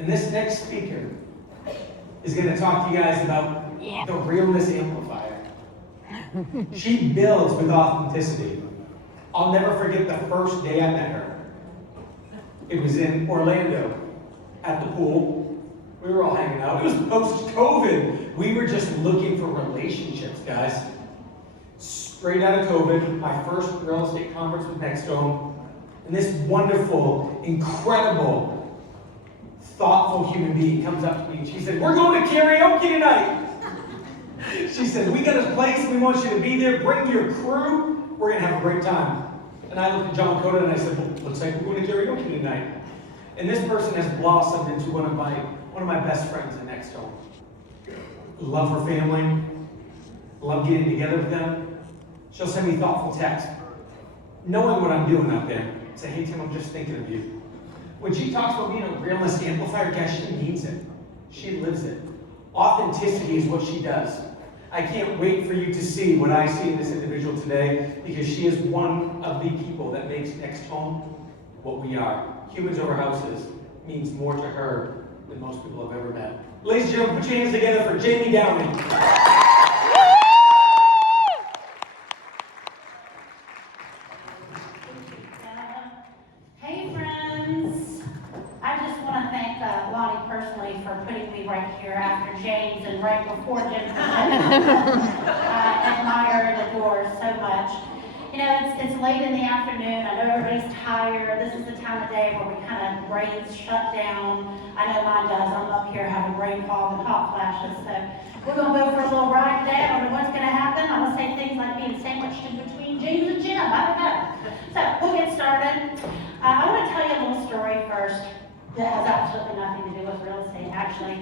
And this next speaker is going to talk to you guys about the realness amplifier. She builds with authenticity. I'll never forget the first day I met her. It was in Orlando at the pool. We were all hanging out. It was post-COVID. We were just looking for relationships, guys. Straight out of COVID, my first real estate conference with Nextome, and this wonderful, incredible, thoughtful human being comes up to me and she said, "We're going to karaoke tonight." She said, "We got a place, we want you to be there, bring your crew, we're going to have a great time." And I looked at John Coda and I said, "Well, looks like we're going to karaoke tonight." And this person has blossomed into one of my best friends in Nextome. Love her family, love getting together with them. She'll send me thoughtful texts, knowing what I'm doing out there. Say, "Hey Tim, I'm just thinking of you." When she talks about being a realness amplifier, guys, she means it. She lives it. Authenticity is what she does. I can't wait for you to see what I see in this individual today, because she is one of the people that makes Nextome what we are. Humans over houses means more to her than most people I've ever met. Ladies and gentlemen, put your hands together for Jayme Downey. For putting me right here after James and right before Jim. I admire and adore so much. You know, it's late in the afternoon. I know everybody's tired. This is the time of day where we kind of brains shut down. I know mine does. I'm up here having brain fog and hot flashes. So we're going to go for a little ride today. I don't know what's going to happen. I'm going to say things like being sandwiched in between James and Jim. I don't know. So we'll get started. I want to tell you a little story first that has absolutely nothing to do with real estate, actually.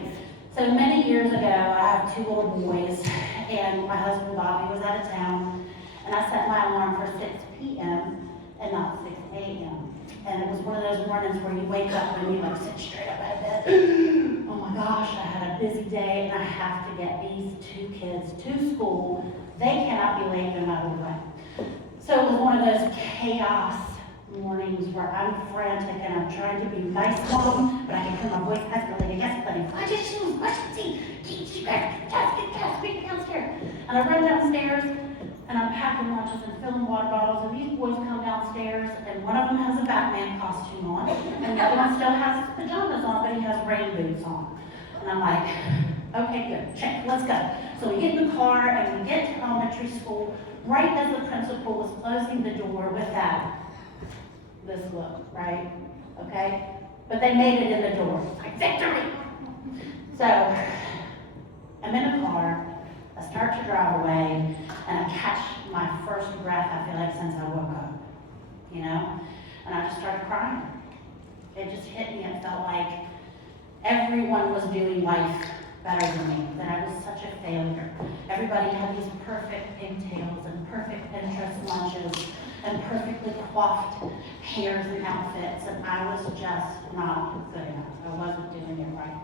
So many years ago, I have two little boys, and my husband Bobby was out of town, and I set my alarm for 6 p.m. and not 6 a.m. And it was one of those mornings where you wake up and you like sit straight up out of bed. Oh my gosh, I had a busy day, and I have to get these two kids to school. They cannot be late no matter what. So it was one of those chaos mornings where I'm frantic and I'm trying to be nice mom, but I can hear my voice escalating. Watch your shoes, wash your teeth, get downstairs. And I run downstairs and I'm packing lunches and filling water bottles, and these boys come downstairs, and one of them has a Batman costume on, and the other one still has pajamas on, but he has rain boots on. And I'm like, okay, good, check, let's go. So we get in the car and we get to elementary school right as the principal was closing the door with this look, right? Okay? But they made it in the door. Like, victory! So, I'm in the car, I start to drive away, and I catch my first breath, I feel like, since I woke up. You know? And I just started crying. It just hit me. It felt like everyone was doing life better than me, that I was such a failure. Everybody had these perfect pigtails and perfect Pinterest lunches and perfectly coiffed hairs and outfits, and I was just not good enough. I wasn't doing it right.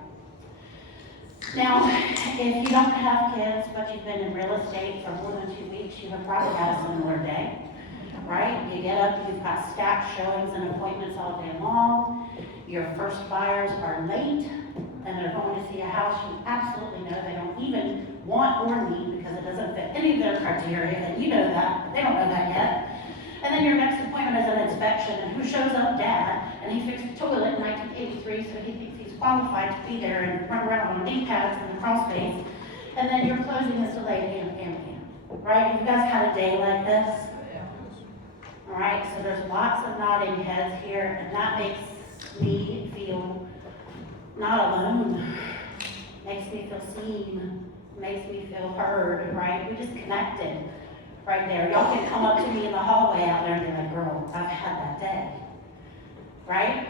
Now, if you don't have kids, but you've been in real estate for more than 2 weeks, you have probably had a similar day, right? You get up, you've got stacked showings and appointments all day long. Your first buyers are late, and they're going to see a house you absolutely know they don't even want or need because it doesn't fit any of their criteria, and you know that, but they don't know that yet. And then your next appointment is an inspection, and who shows up? Dad, and he fixed the toilet in 1983, so he thinks he's qualified to be there and run around on knee pads in the crawl space. And then your closing is delayed and, right? Have you guys had a day like this? All right, so there's lots of nodding heads here, and that makes me feel not alone. Makes me feel seen. Makes me feel heard, right? We just connected right there. Y'all can come up to me in the hallway out there and be like, "Girl, I've had that day." Right?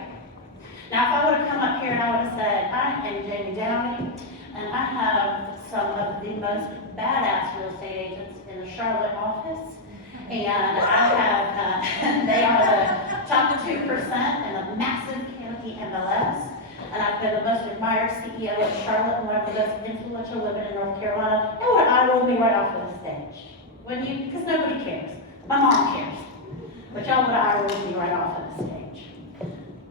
Now, if I would have come up here and I would have said, "I am Jayme Downey, and I have some of the most badass real estate agents in the Charlotte office, and I have, they are the top 2% in a massive canopy MLS, and I've been the most admired CEO in Charlotte and one of the most influential women in North Carolina," you would eye roll me right off of the stage. Wouldn't you? Because nobody cares. My mom cares. But y'all would eye roll me right off of the stage.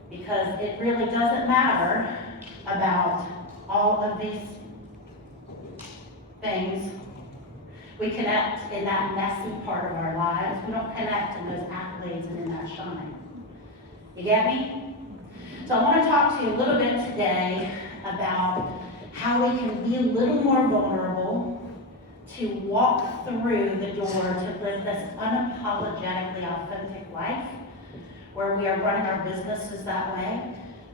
Because it really doesn't matter about all of these things. We connect in that messy part of our lives. We don't connect in those accolades and in that shine. You get me? So I want to talk to you a little bit today about how we can be a little more vulnerable, to walk through the door to live this unapologetically authentic life, where we are running our businesses that way,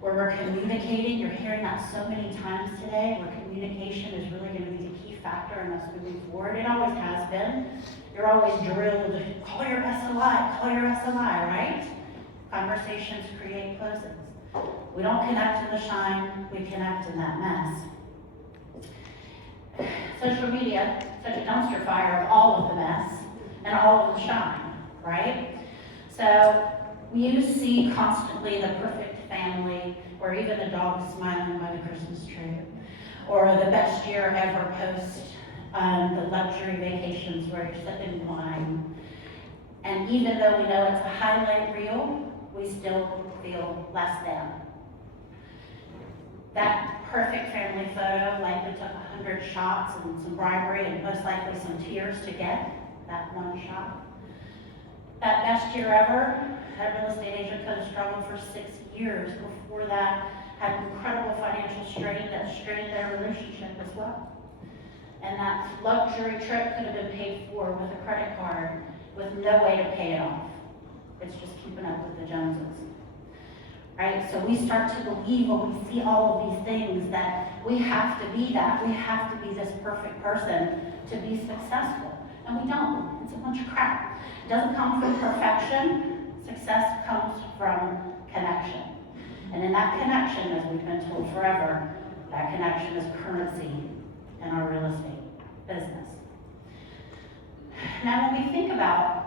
where we're communicating. You're hearing that so many times today, where communication is really going to be the key factor in us moving forward. It always has been. You're always drilled, call your SOI, right? Conversations create closes. We don't connect in the shine, we connect in that mess. Social media, such a dumpster fire of all of the mess and all of the shine, right? So you see constantly the perfect family, or even the dog smiling by the Christmas tree, or the best year ever post, the luxury vacations where you're sipping wine. And even though we know it's a highlight reel, we still feel less than. That perfect family photo likely took 100 shots and some bribery and most likely some tears to get that one shot. That best year ever, that real estate agent could have struggled for 6 years before that, had incredible financial strain that strained their relationship as well. And that luxury trip could have been paid for with a credit card with no way to pay it off. It's just keeping up with the Joneses. Right? So we start to believe when we see all of these things that we have to be that. We have to be this perfect person to be successful. And we don't. It's a bunch of crap. It doesn't come from perfection. Success comes from connection. And in that connection, as we've been told forever, that connection is currency in our real estate business. Now, when we think about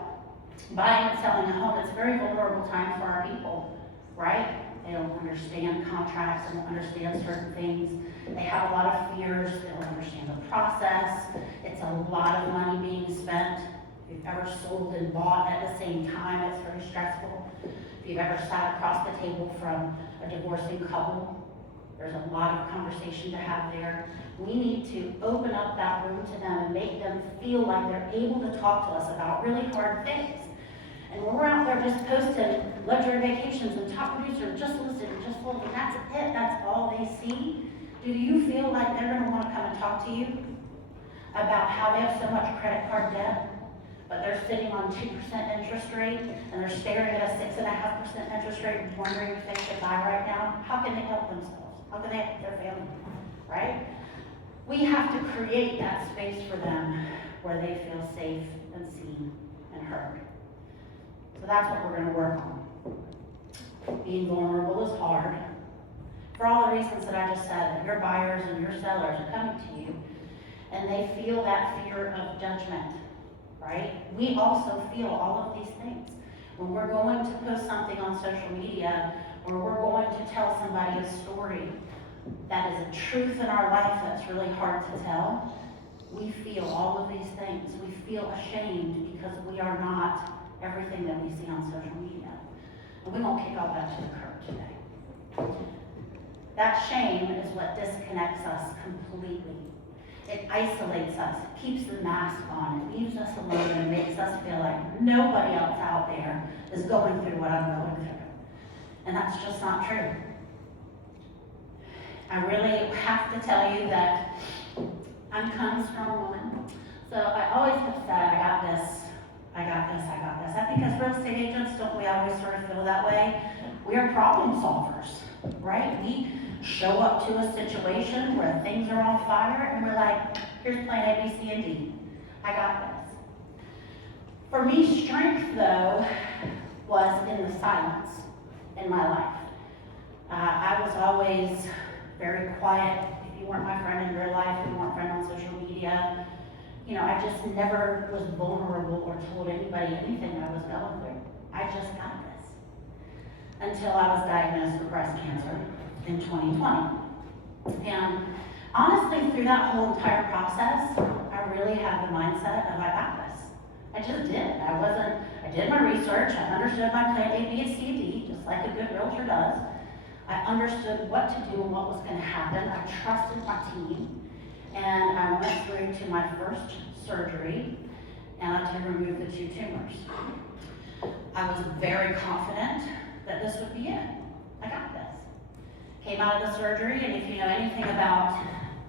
buying and selling a home, it's a very vulnerable time for our people, right? They don't understand contracts, they don't understand certain things. They have a lot of fears, they don't understand the process. It's a lot of money being spent. If you've ever sold and bought at the same time, it's very stressful. If you've ever sat across the table from a divorcing couple, there's a lot of conversation to have there. We need to open up that room to them and make them feel like they're able to talk to us about really hard things. And when we're out there just posting luxury vacations and top producer, just listed, just sold, and that's it, that's all they see, do you feel like they're going to want to come and talk to you about how they have so much credit card debt, but they're sitting on 2% interest rate, and they're staring at a 6.5% interest rate and wondering if they should buy right now? How can they help themselves? How can they help their family, right? We have to create that space for them where they feel safe and seen and heard. So that's what we're going to work on. Being vulnerable is hard. For all the reasons that I just said, that your buyers and your sellers are coming to you, and they feel that fear of judgment, right? We also feel all of these things. When we're going to post something on social media, or we're going to tell somebody a story that is a truth in our life that's really hard to tell, we feel all of these things. We feel ashamed because we are not everything that we see on social media. And we won't kick all that to the curb today. That shame is what disconnects us completely. It isolates us, it keeps the mask on, it leaves us alone, and makes us feel like nobody else out there is going through what I'm going through. And that's just not true. I really have to tell you that I'm kind of a strong woman. So I always have said, I got this. I think as real estate agents, don't we always sort of feel that way? We are problem solvers, right? We show up to a situation where things are on fire and we're like, here's plan A, B, C, and D. I got this. For me, strength, though, was in the silence in my life. I was always very quiet. If you weren't my friend in real life, if you weren't friend on social media, you know, I just never was vulnerable or told anybody anything I was going through. I just got this. Until I was diagnosed with breast cancer in 2020. And honestly, through that whole entire process, I really had the mindset of I got this. I just did. I did my research, I understood my plan A, B, and C, and D, just like a good realtor does. I understood what to do and what was going to happen. I trusted my team, and I went through to my first surgery to remove the 2 tumors. I was very confident that this would be it. I got this. Came out of the surgery, and if you know anything about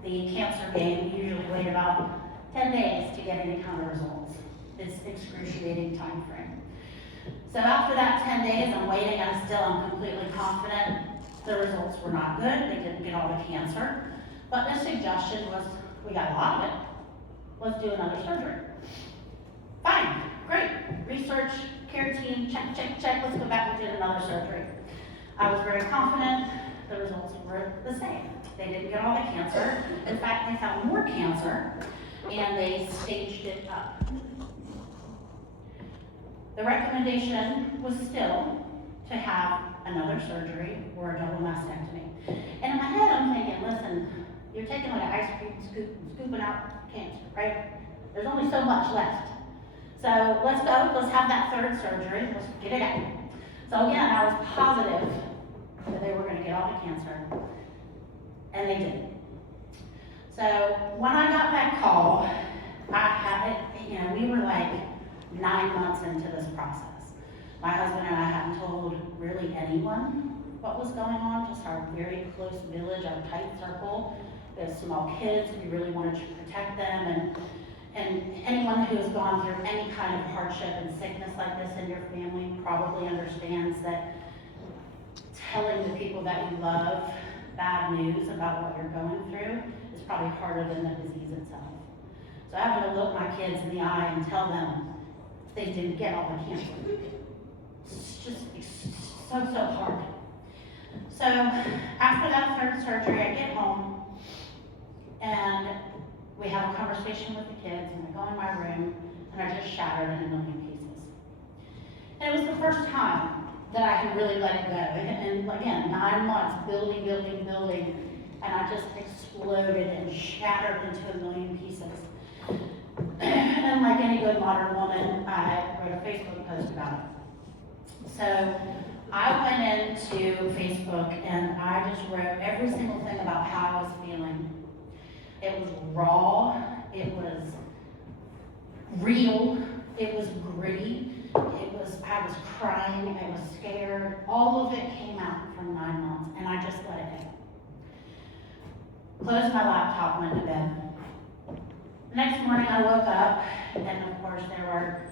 the cancer game, you usually wait about 10 days to get any kind of results. It's excruciating time frame. So after that 10 days, I'm waiting, I'm completely confident. The results were not good, they didn't get all the cancer. But the suggestion was, we got a lot of it, let's do another surgery. Fine, great, research, care team, check, check, check, let's go back and do another surgery. I was very confident, the results were the same. They didn't get all the cancer. In fact, they found more cancer, and they staged it up. The recommendation was still to have another surgery or a double mastectomy. And in my head, I'm thinking, listen, you're taking like an ice cream scoop and scooping out cancer, right? There's only so much left. So let's go, let's have that 3rd surgery, let's get it out. So again, I was positive that they were gonna get all the cancer, and they did. So when I got that call, I had it, we were like 9 months into this process. My husband and I hadn't told really anyone what was going on, just our very close village, our tight circle. We have small kids, we really wanted to protect them, and anyone who has gone through any kind of hardship and sickness like this in your family probably understands that telling the people that you love bad news about what you're going through is probably harder than the disease itself. So having to look my kids in the eye and tell them they didn't get all the cancer, it's so hard. So after that 3rd surgery, I get home and we have a conversation with the kids, and I go in my room and I just shattered in a million pieces. And it was the first time that I had really let it go. And again, 9 months building, and I just exploded and shattered into a million pieces. And like any good modern woman, I wrote a Facebook post about it. So I went into Facebook and I just wrote every single thing about how I was feeling. It was raw, it was real, it was gritty, I was crying, I was scared. All of it came out from 9 months, and I just let it go. Closed my laptop, went to bed. The next morning I woke up, and of course there were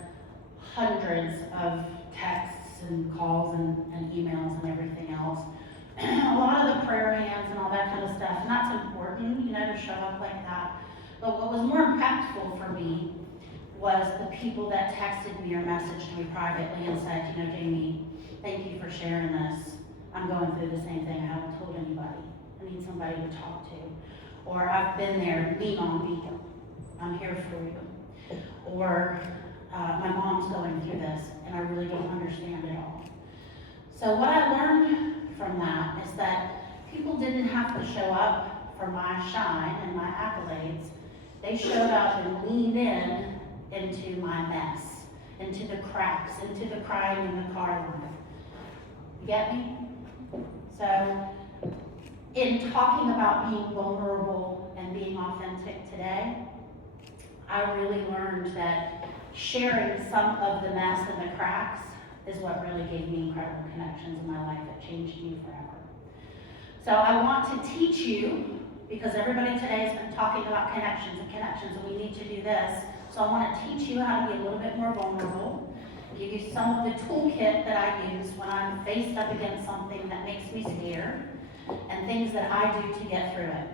hundreds of texts and calls and emails and everything else. A lot of the prayer hands and all that kind of stuff, and that's important, to show up like that. But what was more impactful for me was the people that texted me or messaged me privately and said, Jayme, thank you for sharing this. I'm going through the same thing, I haven't told anybody. I need somebody to talk to. Or I've been there, lean on me. I'm here for you. Or my mom's going through this and I really don't understand it all. So what I learned from that is that people didn't have to show up for my shine and my accolades. They showed up and leaned into my mess, into the cracks, into the crying in the car line. You get me? So, in talking about being vulnerable and being authentic today, I really learned that sharing some of the mess and the cracks is what really gave me incredible connections in my life. It changed me forever. So I want to teach you, because everybody today has been talking about connections, and we need to do this. So I want to teach you how to be a little bit more vulnerable, give you some of the toolkit that I use when I'm faced up against something that makes me scared, and things that I do to get through it.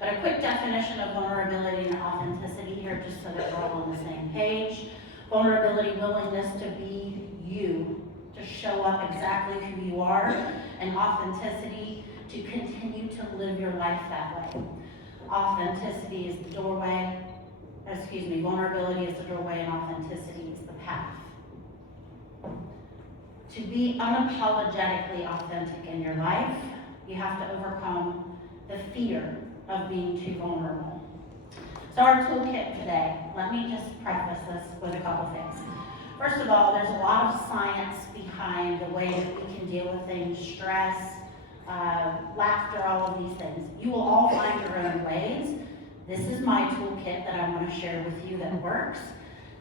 But a quick definition of vulnerability and authenticity here, just so that we're all on the same page. Vulnerability, willingness to be you, to show up exactly who you are, and authenticity, to continue to live your life that way. Authenticity is the doorway, vulnerability is the doorway, and authenticity is the path. To be unapologetically authentic in your life, you have to overcome the fear of being too vulnerable. So our toolkit today, let me just preface this with a couple things. First of all, there's a lot of science behind the way that we can deal with things, stress, laughter, all of these things. You will all find your own ways. This is my toolkit that I want to share with you that works.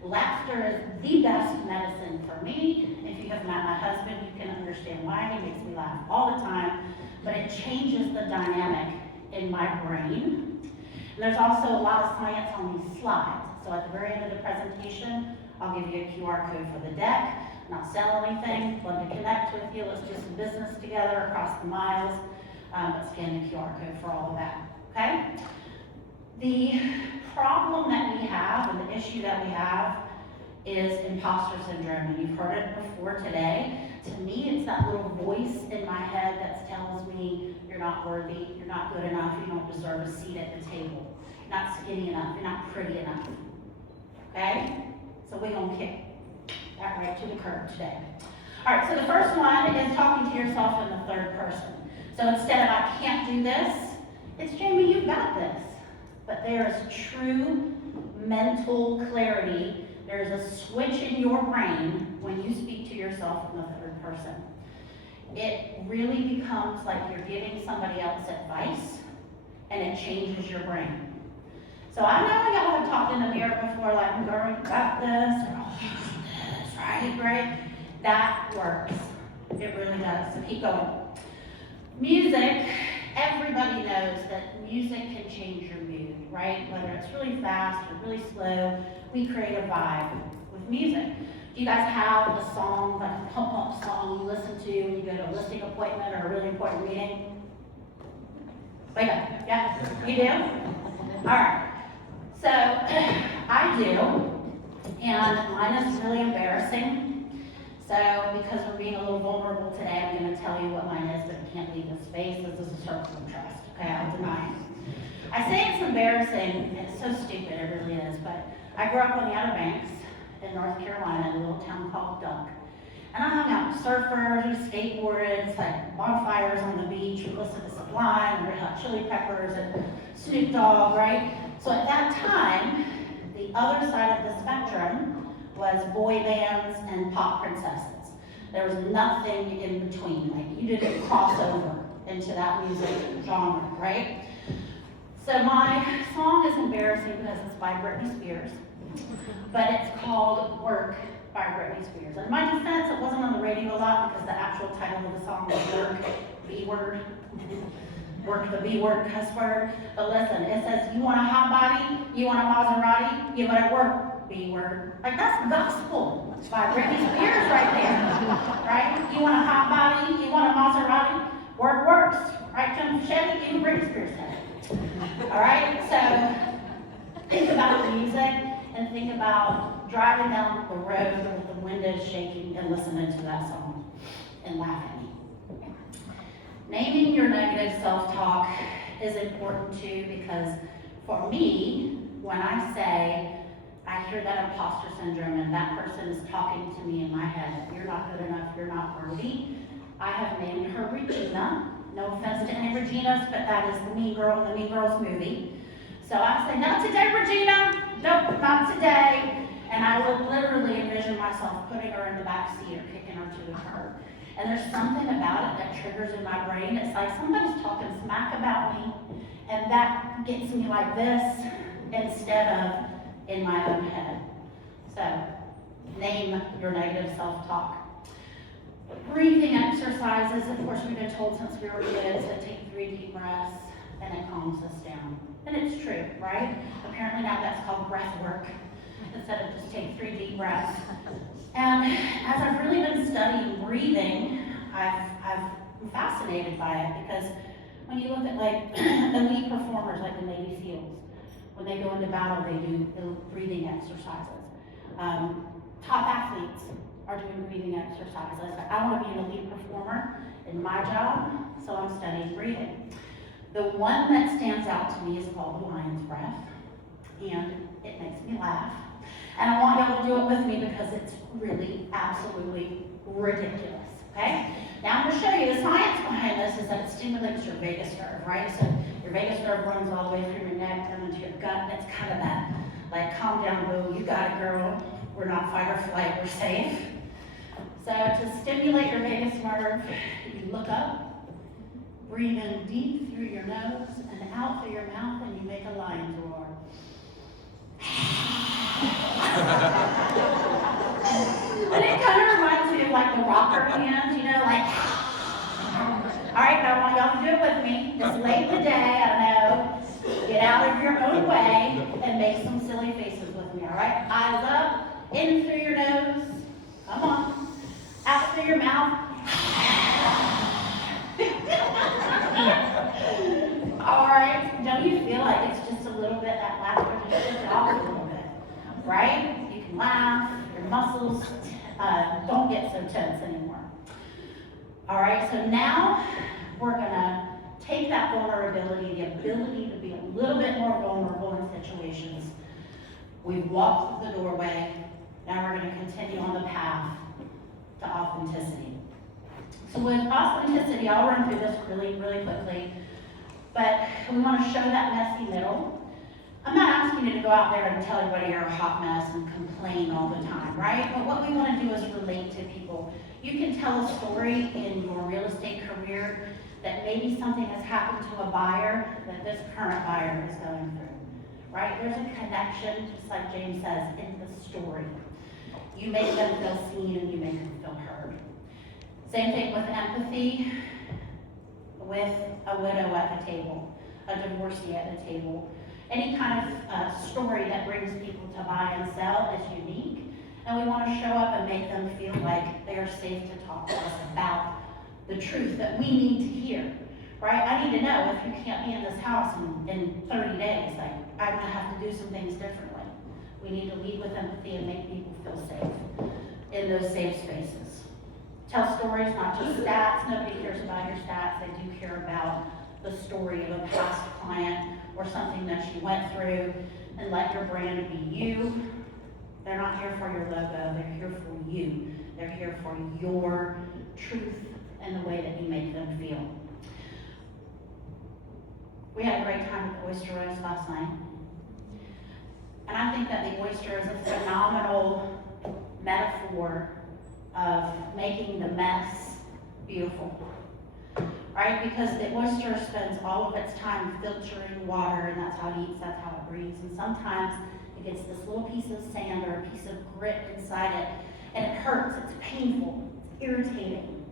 Laughter is the best medicine for me. If you have met my husband, you can understand why. He makes me laugh all the time, but it changes the dynamic in my brain. And there's also a lot of science on these slides. So at the very end of the presentation, I'll give you a QR code for the deck. Not sell anything, love to connect with you. Let's do some business together across the miles. But scan the QR code for all of that, okay? The problem that we have and the issue that we have is imposter syndrome, and you've heard it before today. To me, it's that little voice in my head that tells me you're not worthy, you're not good enough, you don't deserve a seat at the table. You're not skinny enough, you're not pretty enough, okay? So we're gonna kick that right to the curb today. All right, so the first one is talking to yourself in the third person. So instead of I can't do this, it's Jayme, you've got this. But there is true mental clarity. There's a switch in your brain when you speak to yourself in the third person. It really becomes like you're giving somebody else advice, and it changes your brain. So I know y'all have talked in the mirror before, like, girl, you got this, or oh, this, right, great. That works. It really does. So keep going. Music, everybody knows that music can change your mood, right? Whether it's really fast or really slow, we create a vibe with music. Do you guys have a song, like a pump-up song you listen to when you go to a listing appointment or a really important meeting? Wake up, yeah? You do? All right. So, I do, and mine is really embarrassing. So, because we're being a little vulnerable today, I'm going to tell you what mine is, but I can't leave this space. This is a circle of trust, okay? I'll deny it. I say it's embarrassing, and it's so stupid, it really is, but I grew up on the Outer Banks in North Carolina in a little town called Duck. And I hung out with surfers, we skateboarded, it's like bonfires on the beach, we listened to Sublime, and Red Hot Chili Peppers, and Snoop Dogg, right? So at that time, the other side of the spectrum was boy bands and pop princesses. There was nothing in between. Like, you didn't cross over into that music genre, right? So my song is embarrassing because it's by Britney Spears, but it's called Work by Britney Spears. And in my defense, it wasn't on the radio a lot because the actual title of the song was Work, B-word. Work, the B-word, cuss word. But listen, it says, you want a hot body? You want a Maserati? You better work, B-word. Like, that's gospel by Britney Spears right there, right? You want a hot body? You want a Maserati? Work works, right? Jim Chevy, even Britney Spears said it. All right, so think about the music and think about driving down the road with the windows shaking and listening to that song and laugh at me. Naming your negative self-talk is important too, because for me, when I say, I hear that imposter syndrome and that person is talking to me in my head, you're not good enough, you're not worthy, I have named her Regina. No offense to any Reginas, but that is the Mean Girl in the Mean Girls movie. So I say, not today, Regina. Nope, not today. And I would literally envision myself putting her in the back seat or kicking her to the curb. And there's something about it that triggers in my brain. It's like somebody's talking smack about me, and that gets me like this instead of in my own head. So, name your negative self-talk. Breathing exercises, of course, we've been told since we were kids to take 3 deep breaths, and it calms us down. And it's true, right? Apparently now that's called breath work, instead of just take 3 deep breaths. And as I've really been studying breathing, I'm fascinated by it, because when you look at like elite performers like the Navy SEALs, when they go into battle, they do breathing exercises. Top athletes are doing breathing exercises. I want to be an elite performer in my job, so I'm studying breathing. The one that stands out to me is called the lion's breath, and it makes me laugh. And I want y'all to do it with me because it's really absolutely ridiculous, okay? Now I'm going to show you the science behind this is that it stimulates your vagus nerve, right? So your vagus nerve runs all the way through your neck, down into your gut. That's kind of that, like, calm down, boo, you got it, girl. We're not fight or flight, we're safe. So to stimulate your vagus nerve, you look up, Breathe in deep through your nose and out through your mouth, and you make a lion's roar. And it kind of reminds me of like the rocker hands, you know, like. All right, now I want y'all to do it with me. It's late in the day, I know. Get out of your own way and make some silly faces with me, all right? Eyes up, in through your nose. Come on. Out through your mouth. All right, don't you feel like it's just a little bit, that laughter just shifts off a little bit, right? You can laugh, your muscles don't get so tense anymore. All right, so now we're gonna take that vulnerability, the ability to be a little bit more vulnerable in situations. We've walked through the doorway, now we're gonna continue on the path to authenticity. So with authenticity, I'll run through this really, really quickly, but we wanna show that messy middle. I'm not asking you to go out there and tell everybody you're a hot mess and complain all the time, right? But what we wanna do is relate to people. You can tell a story in your real estate career that maybe something has happened to a buyer that this current buyer is going through, right? There's a connection, just like James says, in the story. You make them feel seen and you make them feel heard. Same thing with empathy, with a widow at the table, a divorcee at the table. Any kind of story that brings people to buy and sell is unique. And we want to show up and make them feel like they are safe to talk to us about the truth that we need to hear, right? I need to know if you can't be in this house in 30 days, like I'm gonna have to do some things differently. We need to lead with empathy and make people feel safe in those safe spaces. Tell stories, not just stats. Nobody cares about your stats. They do care about the story of a past client or something that you went through, and let your brand be you. They're not here for your logo, they're here for you. They're here for your truth and the way that you make them feel. We had a great time at the Oyster Roast last night. And I think that the oyster is a phenomenal metaphor of making the mess beautiful. Right? Because the oyster spends all of its time filtering water, and that's how it eats, that's how it breathes. And sometimes it gets this little piece of sand or a piece of grit inside it, and it hurts, it's painful, it's irritating,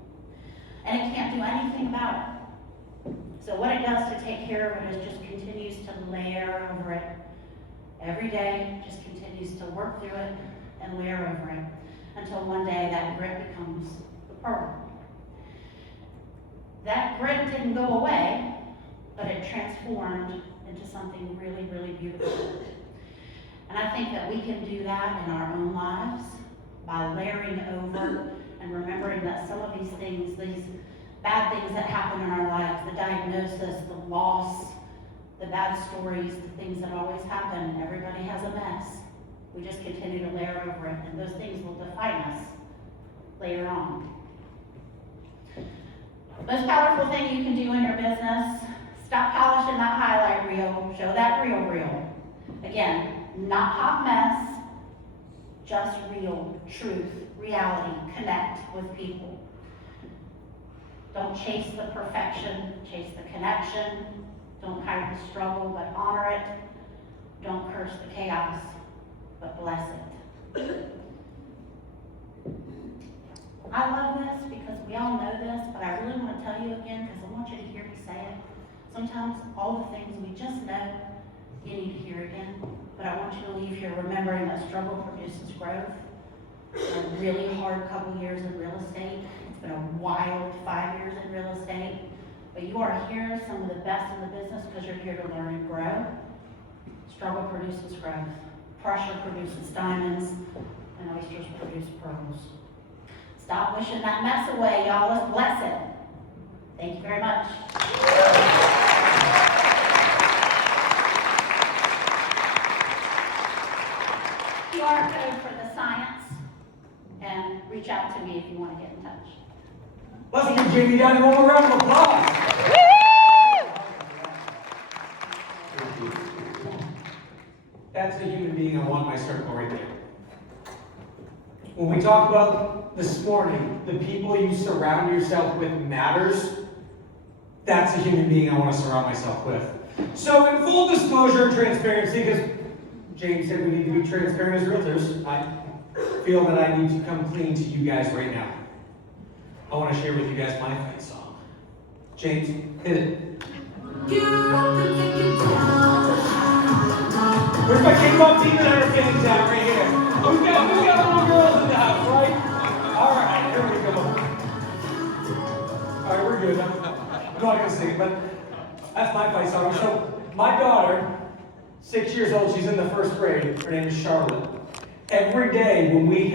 and it can't do anything about it. So what it does to take care of it is just continues to layer over it. Every day, just continues to work through it and layer over it until one day that grit becomes the pearl. That grit didn't go away, but it transformed into something really, really beautiful. And I think that we can do that in our own lives by layering over and remembering that some of these things, these bad things that happen in our lives, the diagnosis, the loss, the bad stories, the things that always happen, everybody has a mess. We just continue to layer over it, and those things will define us later on. Most powerful thing you can do in your business, stop polishing that highlight reel, show that real reel. Again, not hot mess, just real, truth, reality, connect with people. Don't chase the perfection, chase the connection. Don't hide the struggle, but honor it. Don't curse the chaos, but bless it. I love this because we all know this, but I really want to tell you again because I want you to hear me say it. Sometimes all the things we just know, you need to hear again. But I want you to leave here remembering that struggle produces growth. A really hard couple years in real estate. It's been a wild 5 years in real estate. But you are here, some of the best in the business, because you're here to learn and grow. Struggle produces growth. Pressure produces diamonds, and oysters produce pearls. Stop wishing that mess away, y'all. Let's bless it. Thank you very much. QR code for the science, and reach out to me if you want to get in touch. Let's give Jayme Downey one more round of applause. That's the human being I want in my circle right there. When we talk about this morning, the people you surround yourself with matters, That's a human being I want to surround myself with. So in full disclosure and transparency, because James said we need to be transparent as realtors, I feel that I need to come clean to you guys right now. I want to share with you guys my fight song. James, hit it. Where's my K-pop team that are getting down right here? Who's got little girls in the house, right? All right, here we go. All right, we're good. I'm not gonna sing it, but that's my fight song. So my daughter, 6 years old, she's in the first grade. Her name is Charlotte. Every day when we